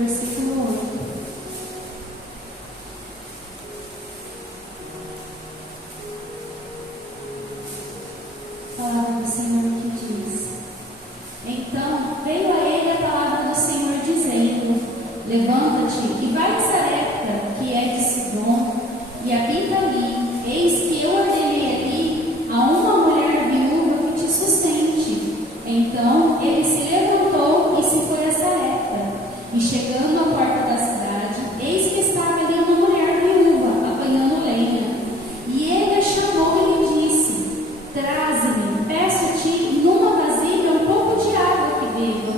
versículo 8. A palavra do Senhor que diz: Então veio a ele a palavra do Senhor dizendo: Levanta-te e vai a Sarepta, que é de Sidom, e habita ali. Eis que eu ordenei ali a uma mulher viúva que te sustente. Então ele se levantou e se foi a Sarepta. E chegando à porta da cidade, eis que estava ali uma mulher viúva apanhando lenha. E ele a chamou e lhe disse: Traze-me, peço-te, numa vasilha um pouco de água que beba.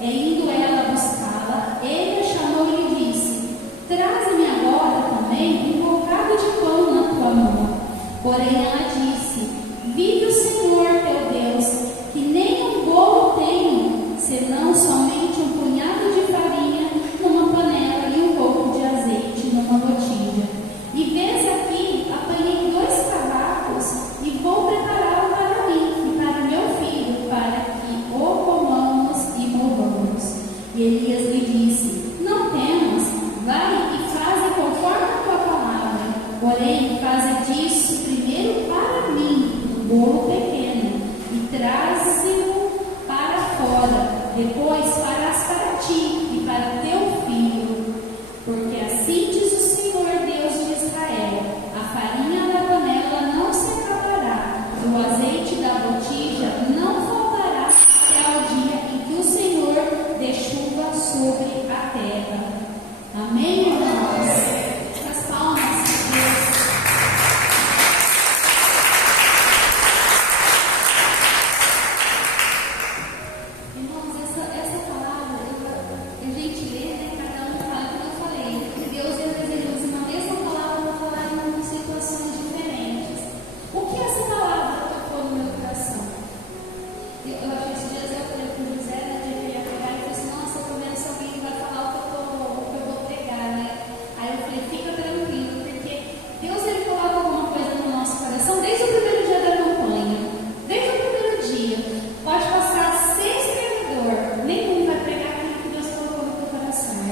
E indo ela buscá-la, ele a chamou e lhe disse: Traze-me agora também um bocado de pão na tua mão. Porém ela disse: Vive o Senhor teu Deus, que nem um bolo tenho, senão somente um punhado de farinha numa panela e um pouco de azeite numa botija. E vês aqui, apanhei 2 cavacos e vou prepará-lo para mim e para meu filho, para que o comamos e morramos. E Elias lhe disse: Não temas, vai e faze conforme a tua palavra. Porém, faze disso primeiro para mim um bolo pequeno e traze-o para fora. Depois farás para ti e para teu filho. Porque assim diz o Senhor Deus de Israel: a farinha da panela não se acabará, e o azeite da botija não faltará até ao dia em que o Senhor dê chuva sobre a terra. Amém, irmãos? As palmas de Deus. Irmãos, essa palavra, a gente lê, né? Cada um fala o que eu falei. Deus, às vezes, ele usa uma mesma palavra para falar em situações diferentes. O que essa palavra tocou no meu coração? Eu acho que esses dias eu falei para o José, né? De eu ia pegar e falei assim: Nossa, eu tô vendo se alguém vai falar o que eu vou pregar, né? Aí eu falei: Fica tranquilo, porque Deus, ele coloca alguma coisa no nosso coração desde o primeiro dia da campanha. Desde o primeiro dia. Pode passar 6 pregadores, nenhum vai pregar aquilo que Deus colocou no teu coração.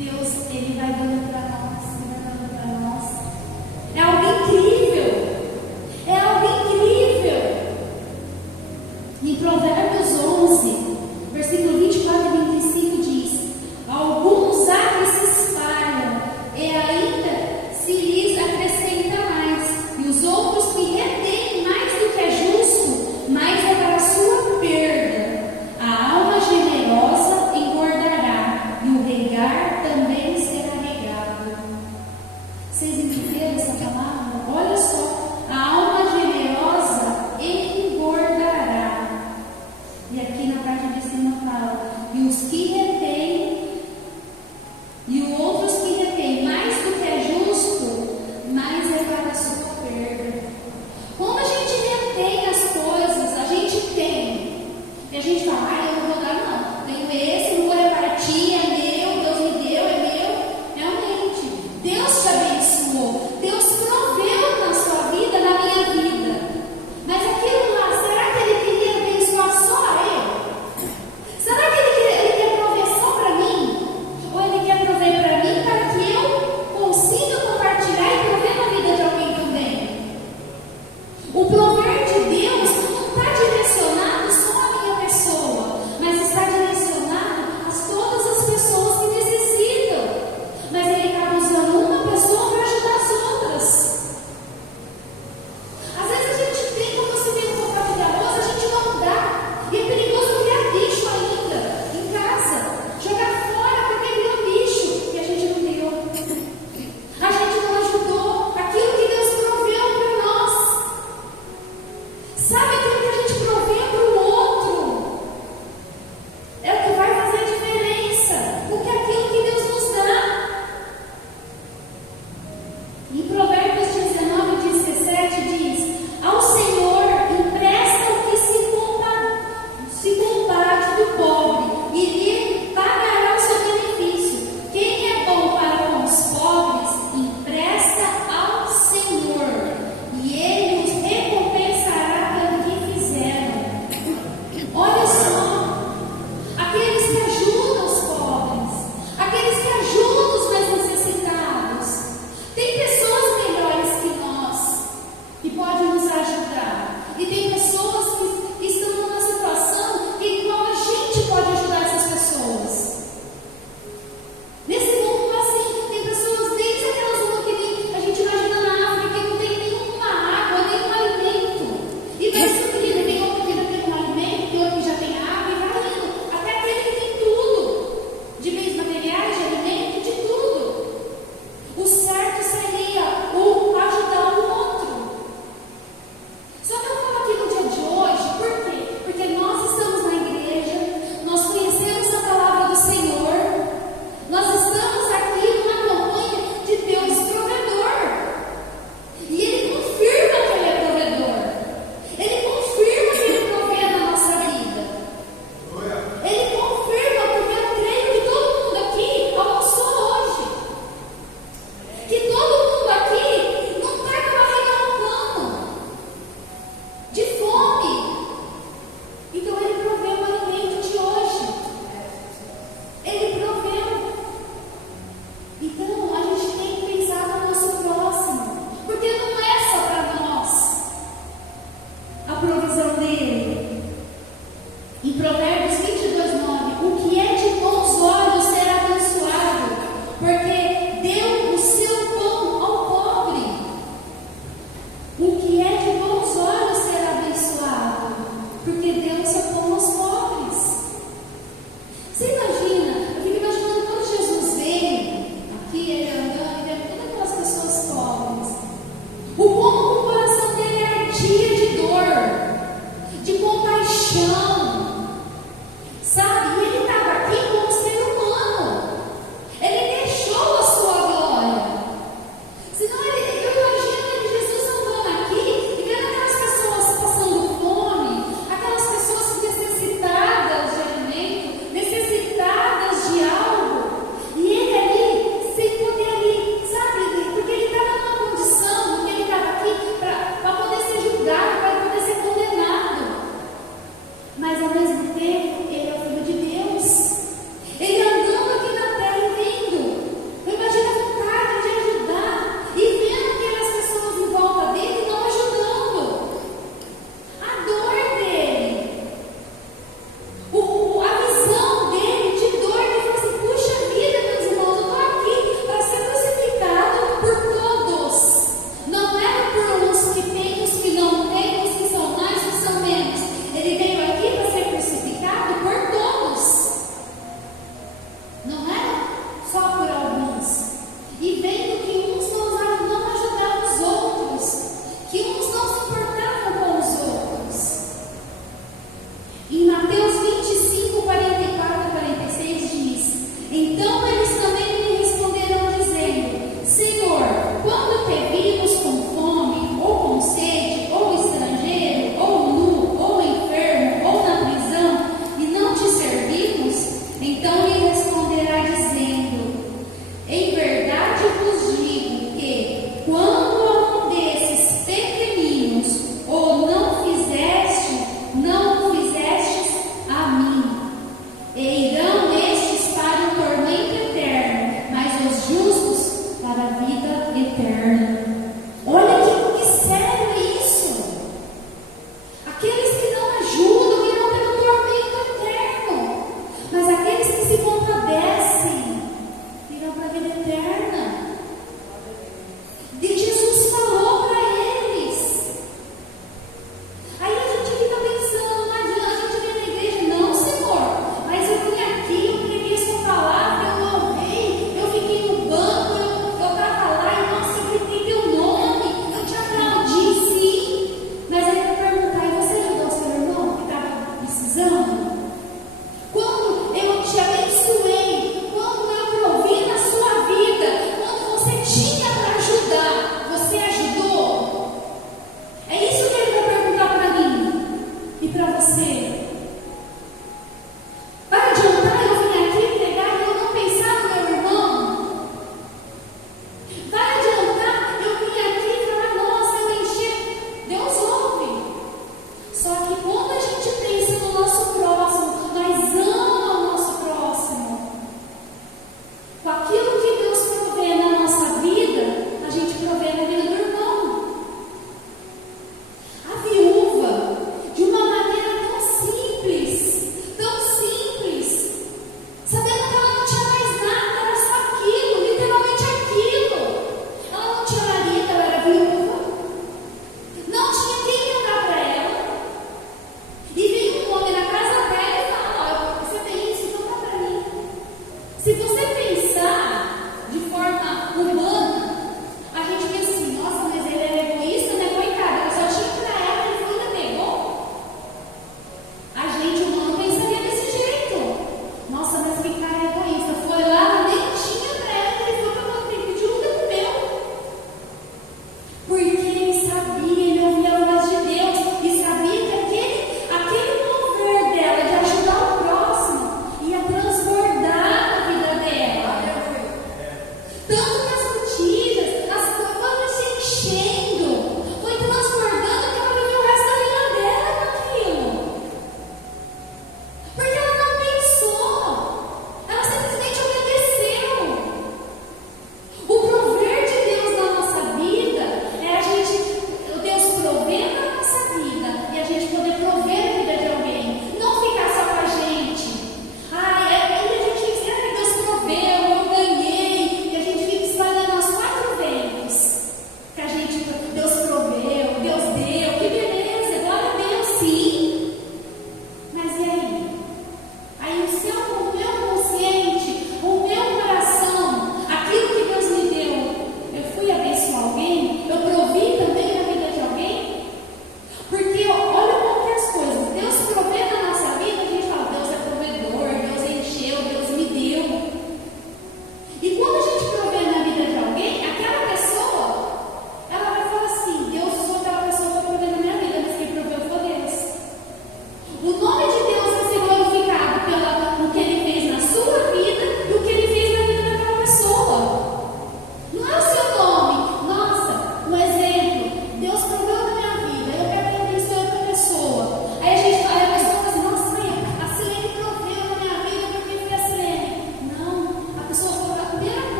Deus, Ele vai dando para nós, Ele vai dando para nós. É algo incrível. É algo incrível. Em Provérbios 11, versículo 24 e 25 diz: alguns há que se espalham, e ainda se lhes acrescenta mais, e os outros que retêm mais do que é justo, mais é para a sua perda. A alma generosa engordará, e o regar também será regado.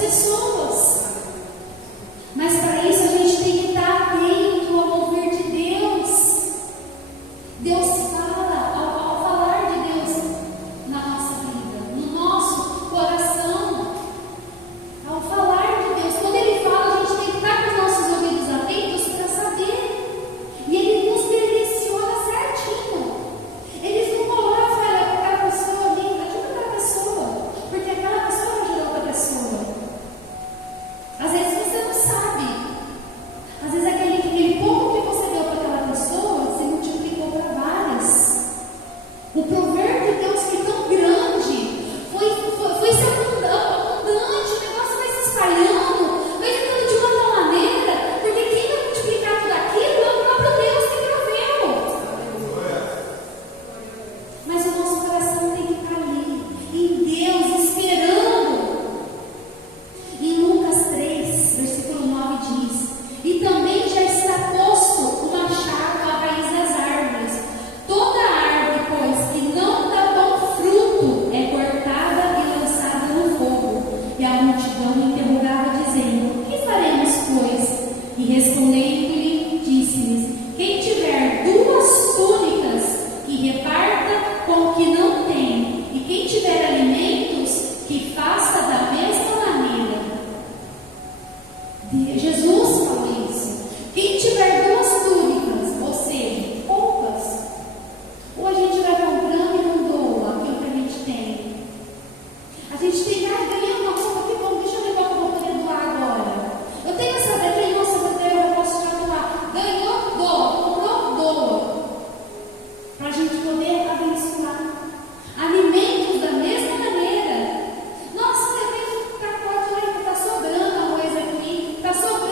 pessoas. Mas para isso a gente tem que estar atento ao mover de Deus. Deus fala, ao falar de Deus na nossa vida, no nosso coração, ao falar de Deus, quando Ele fala, a gente tem que estar com os nossos ouvidos atentos para saber. E Ele nos direciona certinho. Ele ficou lá e fala para aquela pessoa ali, ajuda aquela pessoa, porque aquela pessoa vai ajudar outra pessoa. Às vezes você não sabe. Às vezes aquele pouco que você deu para aquela pessoa se multiplicou para várias. O prover de Deus foi tão grande, foi se abundante, o negócio vai se espalhando, vai ficando de uma tal maneira, porque quem vai multiplicar tudo aquilo é o próprio Deus que proveu. Mas o nosso coração tem que estar ali, em Deus, esperando. Em Lucas 3, versículo 9 diz: e também já está posto o machado à raiz das árvores. Toda árvore, pois, que não dá bom fruto, é cortada e lançada no fogo. E a multidão interrogava, dizendo: que faremos, pois? E respondendo-lhe, disse-lhes: quem tiver 2 túnicas, que reparta com o que não tem, e quem tiver alimentos, que faça da mesma maneira. Jesus falou isso. Quem tiver 2 túnicas, ou seja, poucas, ou a gente vai comprando e não doa aquilo que a gente tem. A gente tem, ganhando uma roupa, que bom, deixa eu ver qual que eu vou poder doar agora. Eu tenho essa daqui, nossa, eu posso já doar. Ganhou, doa. Comprou, doa. Para a gente poder abençoar. Alimentos da mesma maneira. Nossa, eu tenho um pacote lá que está sobrando arroz aqui, está sobrando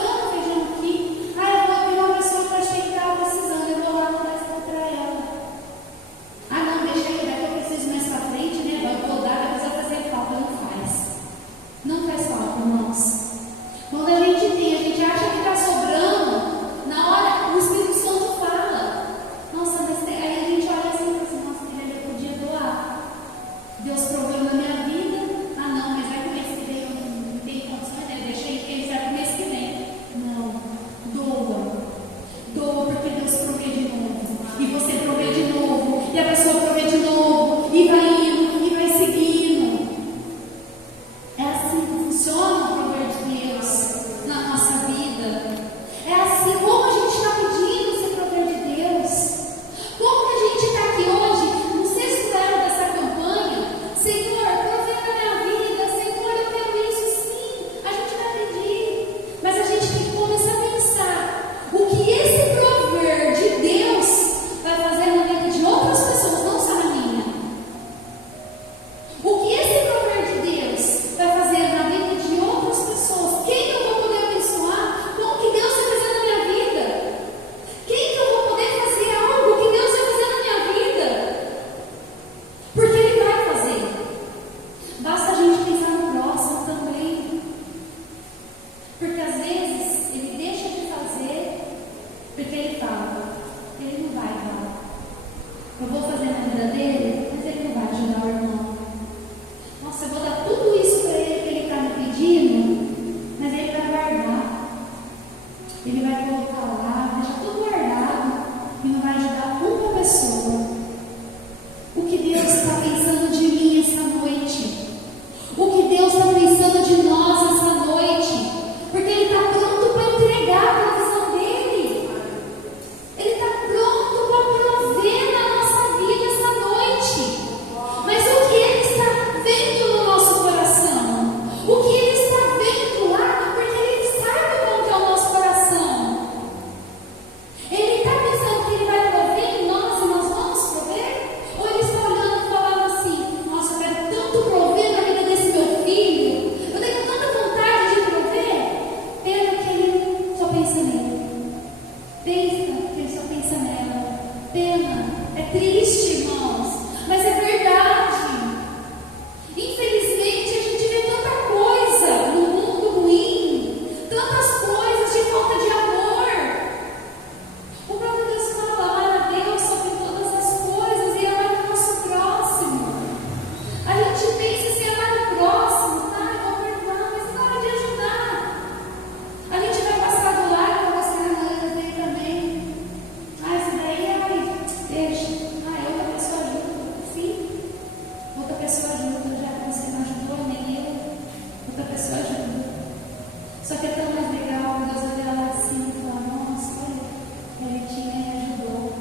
Só que é tão mais legal Deus olhar lá assim e falar: nossa, olha, ele tinha me ajudou.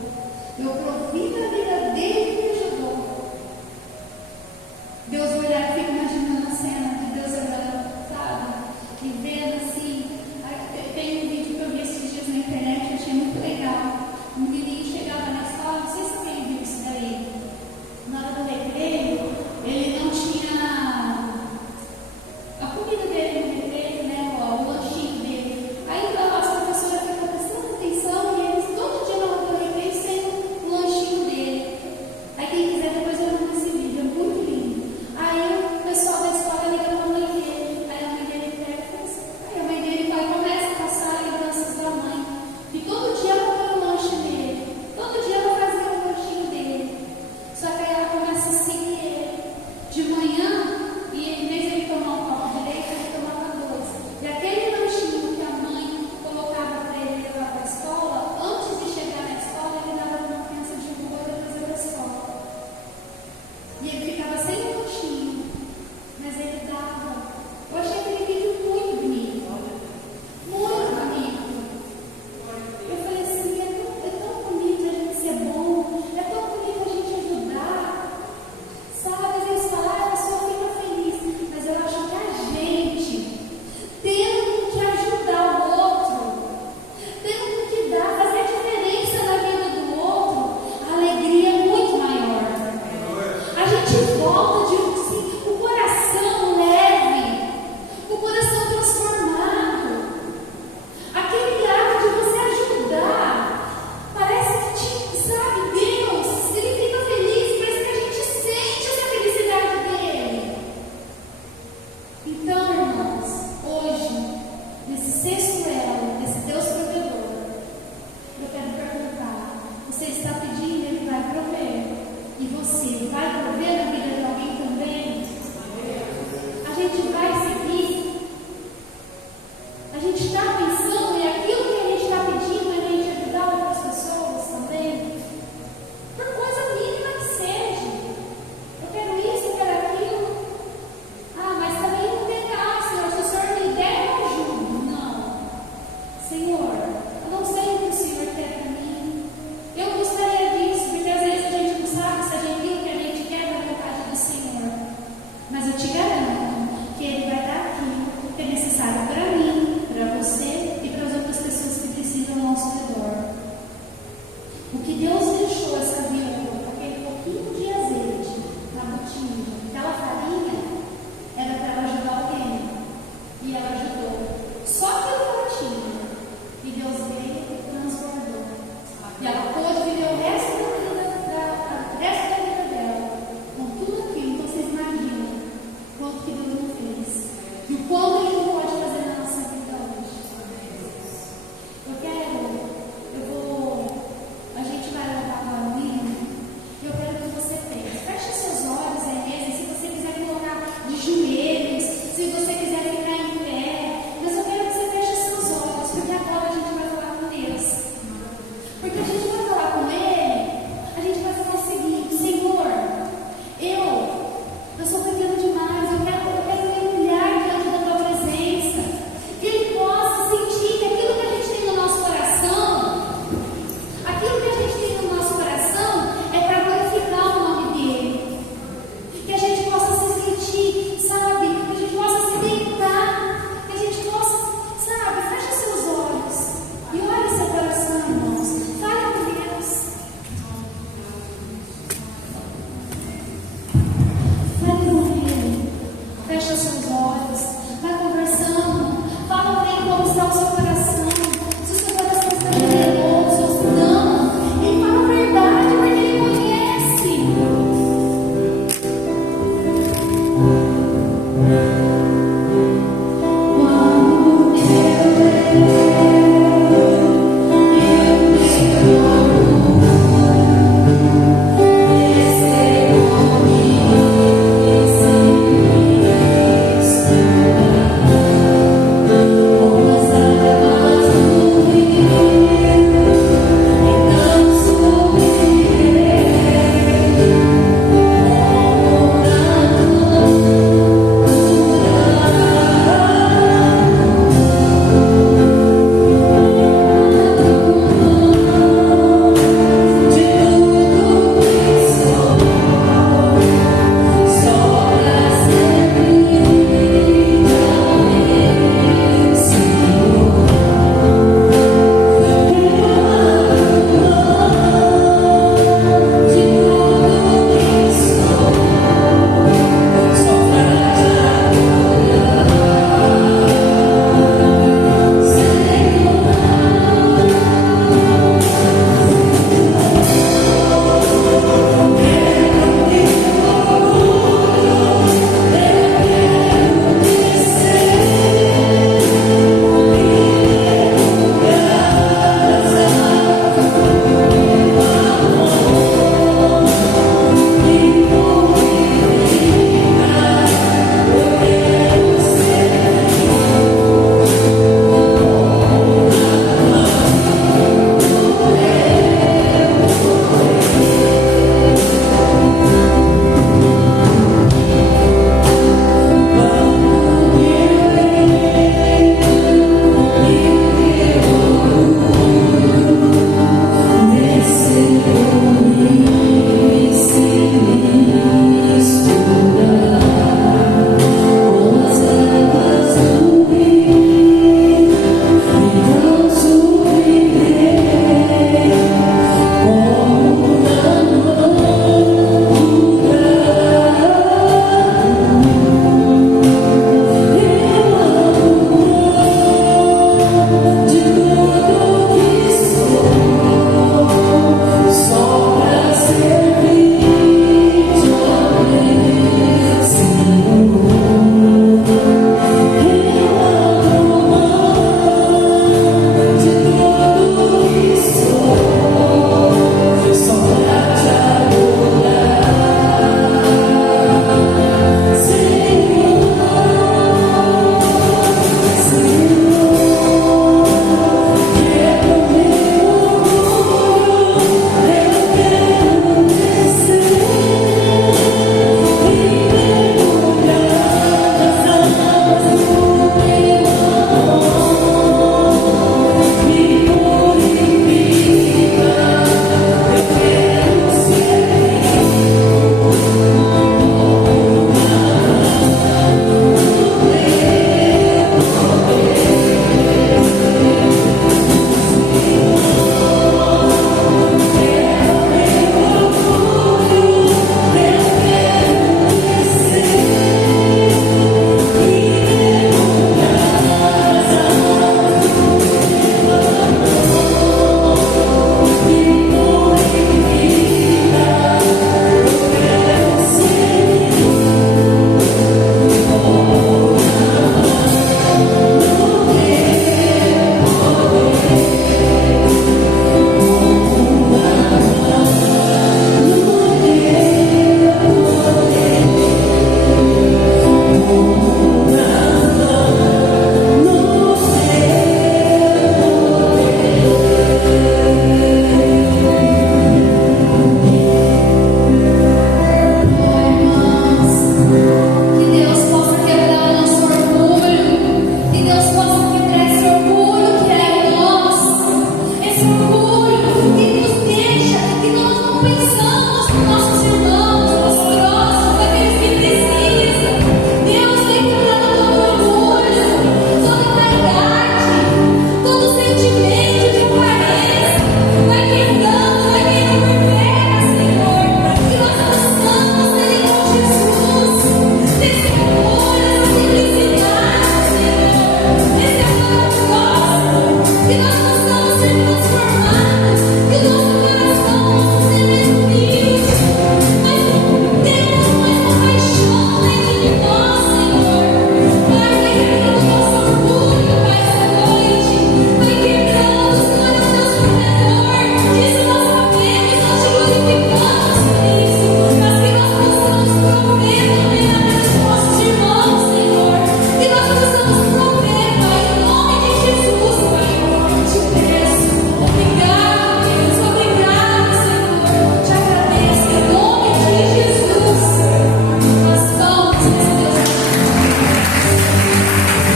Eu provi da vida dele e me ajudou. Deus olhar e fica imaginando a cena de Deus olhando, sabe? E vendo assim. Tem um vídeo que eu vi esses dias na internet, eu achei muito legal. Um menino chegava na escola, não sei se alguém viu isso daí. Na hora do recreio, ele não tinha a comida dele no recreio, né? O lanchinho dele. Aí a professora ficou prestando atenção e eles todo dia na hora do recreio sem o lanchinho dele. Aí quem quiser depois eu mando esse vídeo, é muito lindo. Aí o pessoal da escola liga para a mãe dele. Aí a mãe dele pega e fala assim. Aí a mãe dele começa a passar lembranças da mãe. E todo dia ela põe o lanche dele. Todo dia ela fazia o lanchinho dele. Só que aí ela começa a seguir ele. De manhã, e em vez de ele tomar um copo de leite, ele tomava dois. E aquele lanchinho que a mãe colocava para ele levar para a escola, antes de chegar na escola, ele dava para uma criança de rua e depois ia para a escola. E ele ficava sem o lanchinho, mas ele dava. Eu achei aquele vídeo muito bonito. Muito bonito. Eu falei assim: é tão bonito a gente ser bom, é tão bonito a gente ajudar. Sabe, às vezes falar, a pessoa fica feliz, mas eu acho que a gente, tendo que ajudar o outro, tendo que dar, fazer a diferença na vida do outro, a alegria é muito maior. A gente volta de assim, o coração leve, o coração transformado. Aquele ato de você ajudar, parece que sabe, Deus, ele fica feliz, parece que a gente sente essa felicidade dele. Então, irmãos, hoje, nesse sexto elo, nesse Deus provedor, eu quero perguntar: você está pedindo, ele vai prover? E você vai prover na vida de alguém